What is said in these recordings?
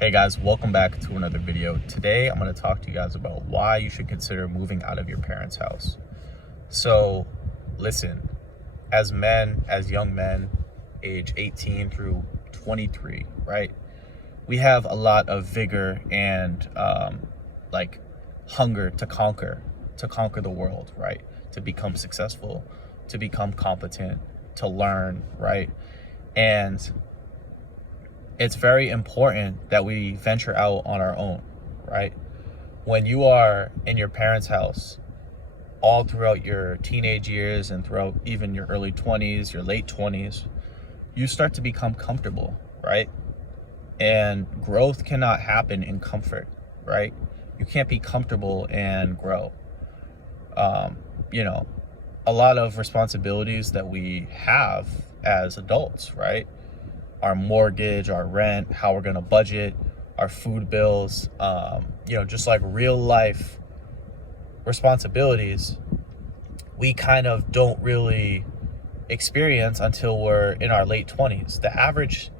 Hey guys, welcome back to another video. Today I'm going to talk to you guys about why you should consider moving out of your parents' house. So listen, as young men, age 18 through 23, right? We have a lot of vigor and hunger to conquer the world, right? To become successful, to become competent, to learn, right? And it's very important that we venture out on our own, right? When you are in your parents' house all throughout your teenage years and throughout even your early 20s, your late 20s, you start to become comfortable, right? And growth cannot happen in comfort, right? You can't be comfortable and grow. A lot of responsibilities that we have as adults, right? Our mortgage, our rent, how we're gonna budget, our food bills, just like real life responsibilities, we kind of don't really experience until we're in our late 20s. The average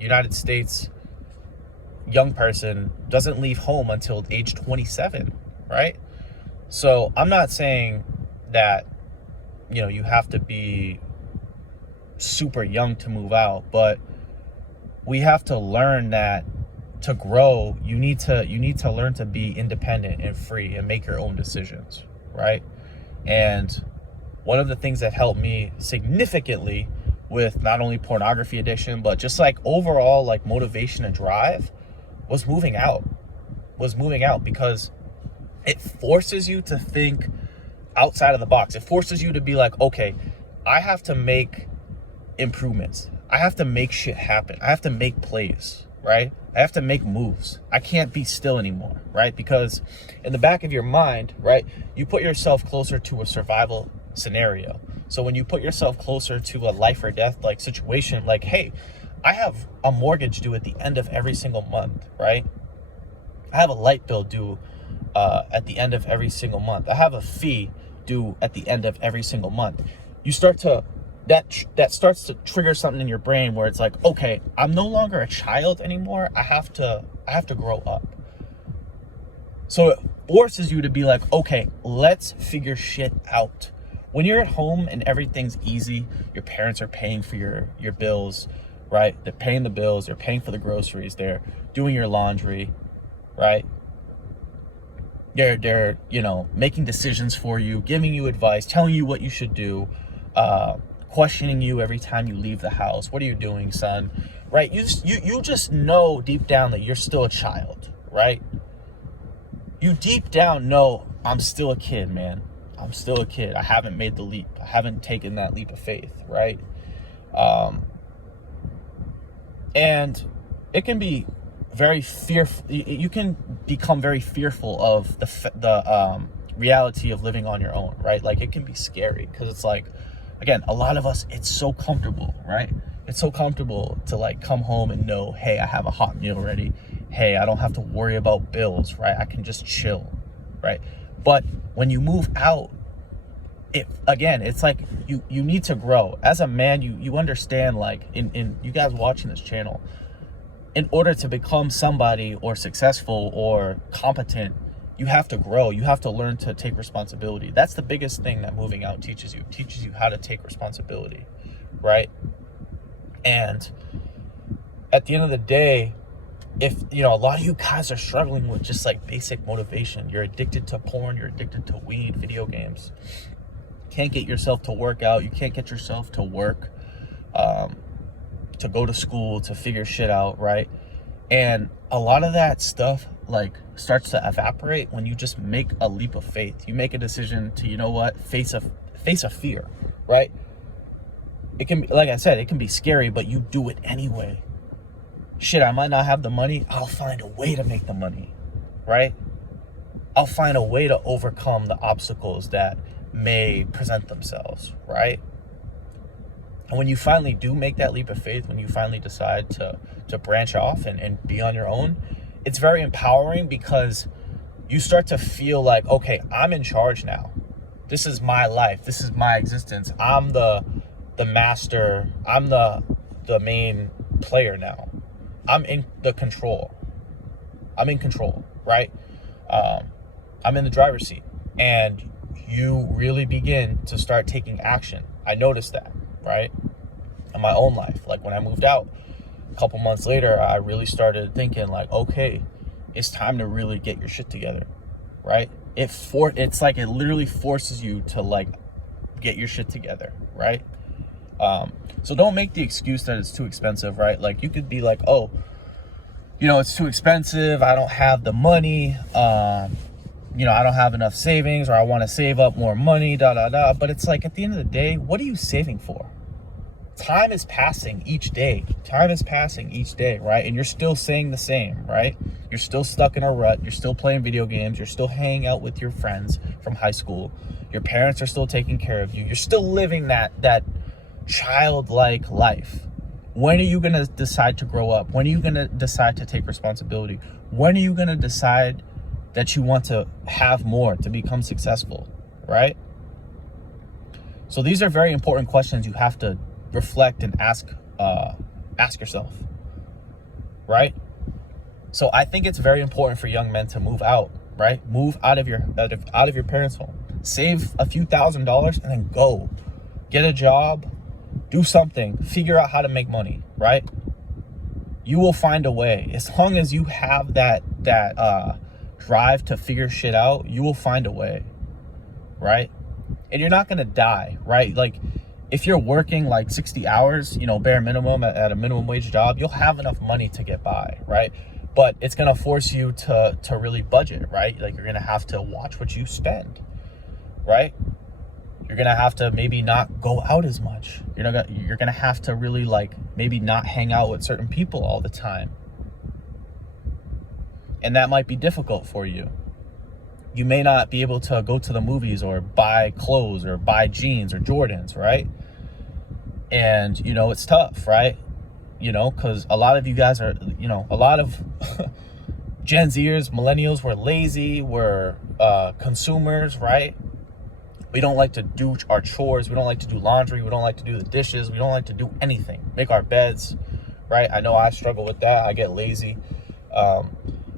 United States young person doesn't leave home until age 27, right? So I'm not saying that, you have to be super young to move out, but we have to learn that to grow, you need to learn to be independent and free and make your own decisions, right? And one of the things that helped me significantly with not only pornography addiction, but just like overall like motivation and drive was moving out because it forces you to think outside of the box. It forces you to be like, okay, I have to make improvements. I have to make shit happen. I have to make plays, right? I have to make moves. I can't be still anymore, right? Because in the back of your mind, right, you put yourself closer to a survival scenario. So when you put yourself closer to a life or death like situation, like, hey, I have a mortgage due at the end of every single month, right? I have a light bill due at the end of every single month. I have a fee due at the end of every single month. You start to that starts to trigger something in your brain where it's like, okay, I'm no longer a child anymore. I have to grow up. So it forces you to be like, okay, let's figure shit out. When you're at home and everything's easy, your parents are paying for your bills, right? They're paying the bills, they're paying for the groceries, they're doing your laundry, right? They're making decisions for you, giving you advice, telling you what you should do, questioning you every time you leave the house. What are you doing, son? Right? You just know deep down that you're still a child, right? You deep down know, I'm still a kid, man. I'm still a kid. I haven't made the leap. I haven't taken that leap of faith, right? And it can be very fearful. You can become very fearful of the reality of living on your own, right? Like, it can be scary because it's like, again, a lot of us, it's so comfortable, right? It's so comfortable to like come home and know, hey, I have a hot meal ready. Hey, I don't have to worry about bills, right? I can just chill, right? But when you move out, it's like you need to grow. As a man, you understand, like, in you guys watching this channel, in order to become somebody or successful or competent, you have to grow. You have to learn to take responsibility. That's the biggest thing that moving out teaches you. It teaches you how to take responsibility, right? And at the end of the day, if, a lot of you guys are struggling with just like basic motivation, you're addicted to porn, you're addicted to weed, video games, can't get yourself to work out, you can't get yourself to work, to go to school, to figure shit out, right? And a lot of that stuff like starts to evaporate when you just make a leap of faith. You make a decision to, face a fear, right? It can be, like I said, it can be scary, but you do it anyway. Shit, I might not have the money. I'll find a way to make the money, right? I'll find a way to overcome the obstacles that may present themselves, right? And when you finally do make that leap of faith, when you finally decide to branch off and be on your own, it's very empowering because you start to feel like, okay, I'm in charge now. This is my life. This is my existence. I'm the master. I'm the main player now. I'm in the control, I'm in control, right? I'm in the driver's seat, and you really begin to start taking action. I noticed that, right? In my own life, like when I moved out a couple months later, I really started thinking like, okay, it's time to really get your shit together, right? It's like it literally forces you to like get your shit together, right? So don't make the excuse that it's too expensive, right? Like you could be like, oh, it's too expensive, I don't have the money, I don't have enough savings, or I want to save up more money, but it's like, at the end of the day, what are you saving for? Time is passing each day, right? And you're still saying the same, right? You're still stuck in a rut, you're still playing video games, you're still hanging out with your friends from high school, your parents are still taking care of you, you're still living that childlike life. When are you going to decide to grow up? When are you going to decide to take responsibility? When are you going to decide that you want to have more, to become successful, right? So these are very important questions you have to reflect and ask yourself, right? So I think it's very important for young men to move out, right? Move out of your parents' home. Save a few $1,000s and then go. Get a job, do something, figure out how to make money, right? You will find a way. As long as you have that drive to figure shit out, you will find a way, right? And you're not gonna die, right? Like if you're working like 60 hours, bare minimum at a minimum wage job, you'll have enough money to get by, right? But it's gonna force you to really budget, right? Like you're gonna have to watch what you spend, right? You're gonna have to maybe not go out as much. You're gonna have to really like maybe not hang out with certain people all the time. And that might be difficult for you. You may not be able to go to the movies or buy clothes or buy jeans or Jordans, right? And, it's tough, right? Because a lot of you guys are, a lot of Gen Zers, millennials, we're lazy, we're consumers, right? We don't like to do our chores. We don't like to do laundry. We don't like to do the dishes. We don't like to do anything. Make our beds, right? I know I struggle with that. I get lazy.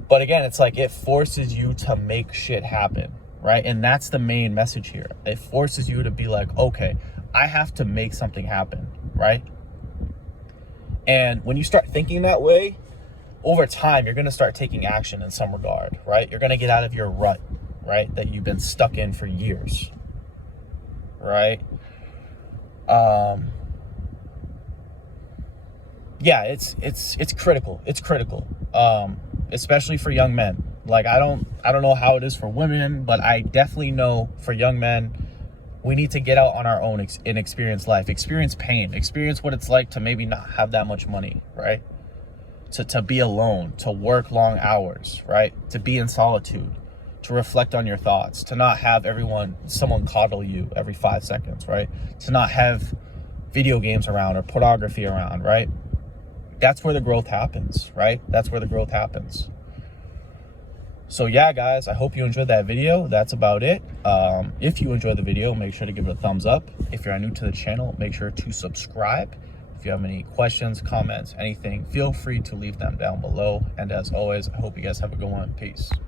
But again, it's like it forces you to make shit happen, right? And that's the main message here. It forces you to be like, okay, I have to make something happen, right? And when you start thinking that way, over time, you're going to start taking action in some regard, right? You're going to get out of your rut, right? That you've been stuck in for years, right? Yeah, it's critical. It's critical. Especially for young men. Like I don't know how it is for women, but I definitely know for young men, we need to get out on our own and experience life, experience pain, experience what it's like to maybe not have that much money, right? To be alone, to work long hours, right? To be in solitude, to reflect on your thoughts, to not have someone coddle you every 5 seconds, right? To not have video games around or pornography around, right? That's where the growth happens, right? That's where the growth happens. So yeah, guys, I hope you enjoyed that video. That's about it. If you enjoyed the video, make sure to give it a thumbs up. If you're new to the channel, make sure to subscribe. If you have any questions, comments, anything, feel free to leave them down below. And as always, I hope you guys have a good one. Peace.